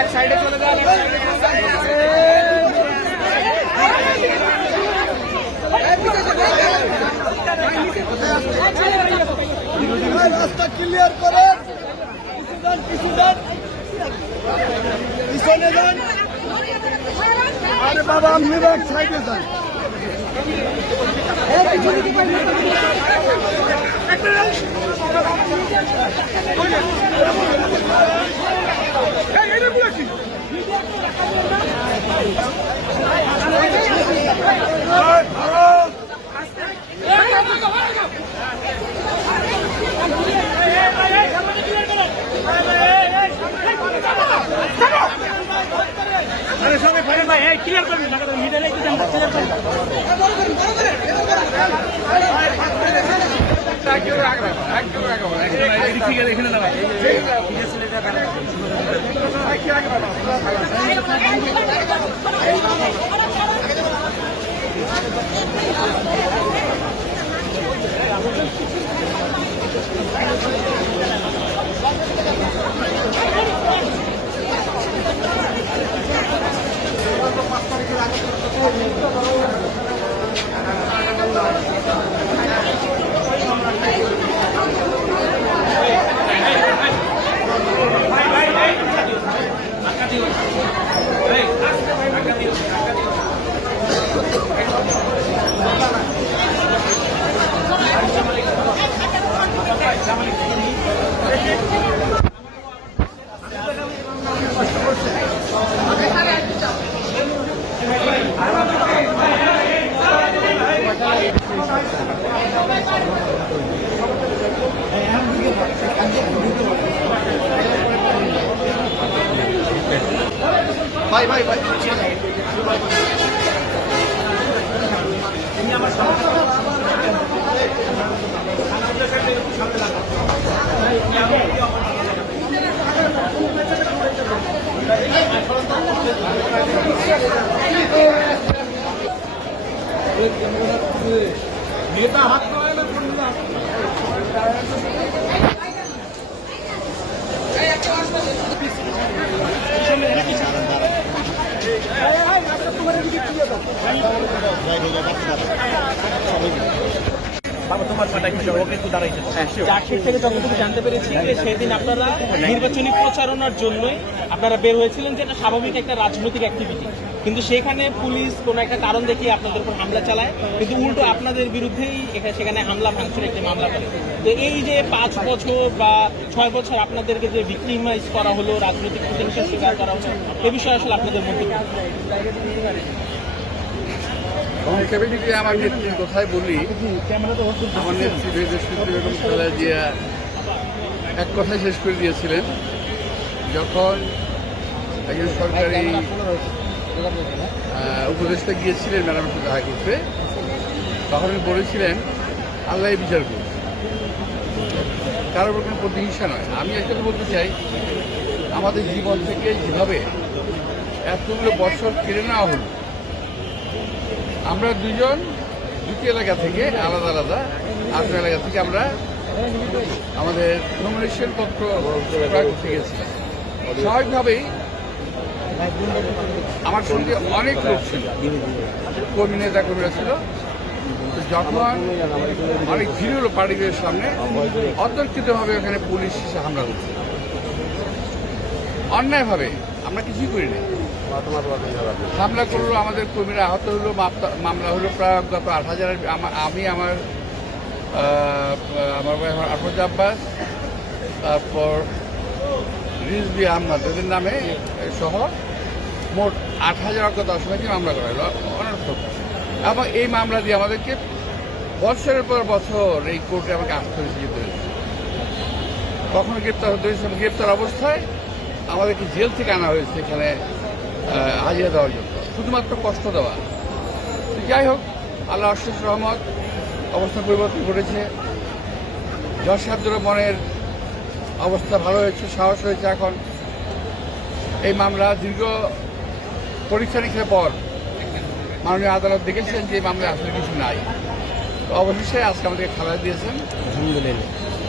এক সাইডে চলে যান। রাস্তা ক্লিয়ার করেন, পিছনে যান। আরে বাবা আপনি সাইডে যান। সবাই ভাই ক্লিয়ার করবেন মিডলে একটু যান, ক্লিয়ার করবেন। এখানে না ভাই ভাই ভাই ভাই নেতা হাত নয় না চার্জশিট থেকে যতটুকু জানতে পেরেছি যে সেদিন আপনারা নির্বাচনী প্রচারণার জন্যই আপনারা বের হয়েছিলেন, যে এটা স্বাভাবিক একটা রাজনৈতিক অ্যাক্টিভিটি, কিন্তু সেখানে পুলিশ কোনো একটা কারণ দেখিয়ে আপনাদের উপর হামলা চালায়, কিন্তু উল্টো আপনাদের বিরুদ্ধেই সেখানে হামলা ভাঙচুর একটি মামলা করে। তো এই যে 5 বছর বা 6 বছর আপনাদেরকে যে ভিক্টিমাইজ করা হলো, রাজনৈতিক প্রতিহিংসার শিকার করা হলো, এ বিষয়ে আসলে আপনাদের মধ্যে সংক্ষেপে যদি আমার নেত্রীর কথাই বলি, আমার নেত্রী বেগম খালেদা জিয়া এক কথায় শেষ করে দিয়েছিলেন, যখন একজন সরকারি উপদেষ্টা গিয়েছিলেন ম্যাডামের সাথে দেখা করতে, তখন উনি বলেছিলেন আল্লাহ বিচার করুন, কারোর কোনো প্রতিহিংসা নয়। আমি একটা বলতে চাই, আমাদের জীবন থেকে যেভাবে এতগুলো বছর কেড়ে নেওয়া হলো, আমরা দুটি এলাকা থেকে আলাদা আলাদা 8 এলাকা থেকে আমরা আমাদের নমিনেশন পত্র ক্রয় করতে গেছিলাম। স্বাভাবিকভাবেই আমার সঙ্গে অনেক লোক ছিল, কর্মী নেতা কর্মীরা ছিল। যখন অনেক ভিড় হলো পার্টিদের সামনে, অতর্কিতভাবে ওখানে পুলিশ এসে হামলা করছে অন্যায়ভাবে। আমরা কিছুই করি না, হামলা করলো, আমাদের কর্মীরা আহত হলো, মামলা হলো প্রায় গত 8,000। আমি আমার আফরোজ আব্বাস, তারপর রিজভি আহমদ, এদের নামে সহ মোট 8,000 অজ্ঞাত আসামিকে মামলা করা হলো অনর্থক। এবং এই মামলা দিয়ে আমাদেরকে বছরের পর বছর এই কোর্টে আমাকে আসতে হয়েছে, যেতে হয়েছে। কখনো গ্রেপ্তার হতে হয়েছে, গ্রেপ্তার অবস্থায় আমাদেরকে জেল থেকে আনা হয়েছে এখানে হাজিরা দেওয়ার জন্য, শুধুমাত্র কষ্ট দেওয়া। যাই হোক, আল্লাহ অশেষ রহমত, অবস্থা পরিবর্তন ঘটেছে। জজ সাহেবদের মনের অবস্থা ভালো হয়েছে, সাহস হয়েছে। এখন এই মামলা দীর্ঘ পরীক্ষা নিরীক্ষার পর মাননীয় আদালত দেখেছেন যে এই মামলায় আসলে কিছু নাই। তো অবশেষে আজকে আমাদেরকে খালাস দিয়েছেন।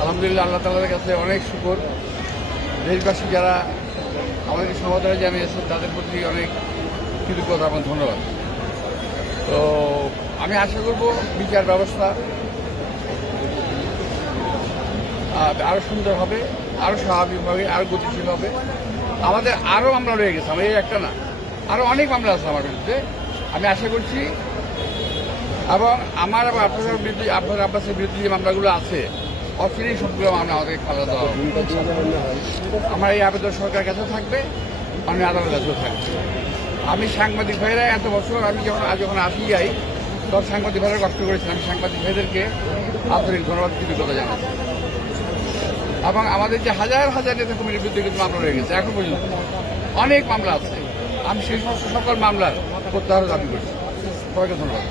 আলহামদুলিল্লাহ, আল্লাহ তাআলার কাছে অনেক শুকর। দেশবাসী যারা আমাদেরকে সমর্থন জানিয়েছেন তাদের প্রতি অনেক কৃতজ্ঞতা এবং ধন্যবাদ। তো আমি আশা করব বিচার ব্যবস্থা আরও সুন্দর হবে, আরও স্বাভাবিক হবে, আরও গতিশীল হবে। আমাদের আরও মামলা রয়ে গেছে, আমার এই একটা না, আরও অনেক মামলা আছে আমার বিরুদ্ধে। আমি আশা করছি এবং আমার এবং আপনাদের বিরুদ্ধে, আপনার আব্বাসের বিরুদ্ধে যে মামলাগুলো আছে অচিরেই সবগুলো মামলা আমাদেরকে খালাস দেওয়া হবে। আমার এই আবেদন সরকারের কাছেও থাকবে, মাননীয় আদালতের কাছেও থাকবে। আমি সাংবাদিক ভাইরা এত বছর আমি যখন আসি যাই তখন সাংবাদিক ভাইরা কষ্ট করেছেন। আমি সাংবাদিক ভাইদেরকে আন্তরিক ধন্যবাদ কৃতজ্ঞতা জানাচ্ছি। এবং আমাদের যে হাজার হাজার নেতা কর্মীর বিরুদ্ধে কিন্তু মামলা রয়ে গেছে এখন পর্যন্ত, অনেক মামলা আছে। আমি সেই সমস্ত সকল মামলার প্রত্যাহার দাবি করছি। সবাইকে ধন্যবাদ।